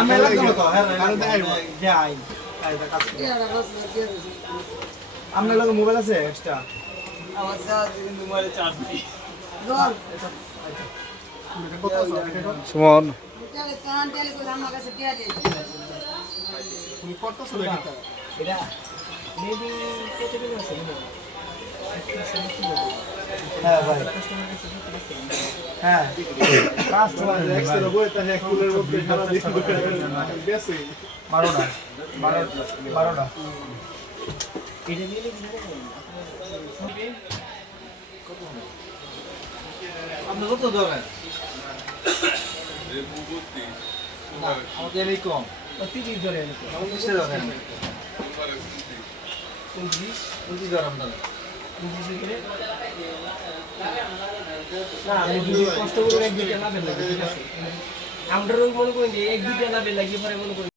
আমরা লাগতো তো হ্যাঁ আরে দেখাইবো যাই কাইদা কাজ আপনার লগে মোবাইল আছে এক্সট্রা আমার চার্জ কিন্তু মোবাইলে চার্জ নেই কত আছে দেখো সুমন তুমি করতেছো দেখি এটা মেবি কত দিন আছে হ্যাঁ ভাই হ্যাঁ কাস্টমার এক্সট্রা বইটা হ্যাঁ কুলের মধ্যে সারা দিন বেশি 12টা এটা দিয়ে আপনি কত দেবেন আমাদের এই কম 30 ধরে আমাদের সেটা দেন 29 ধরে আমরা 29 করে না আমি যদি কষ্ট করে এক দুইটা না বেলা ঠিক আছে আমরা মনে করি এক দুইটা না বেলা কি পরে মনে করি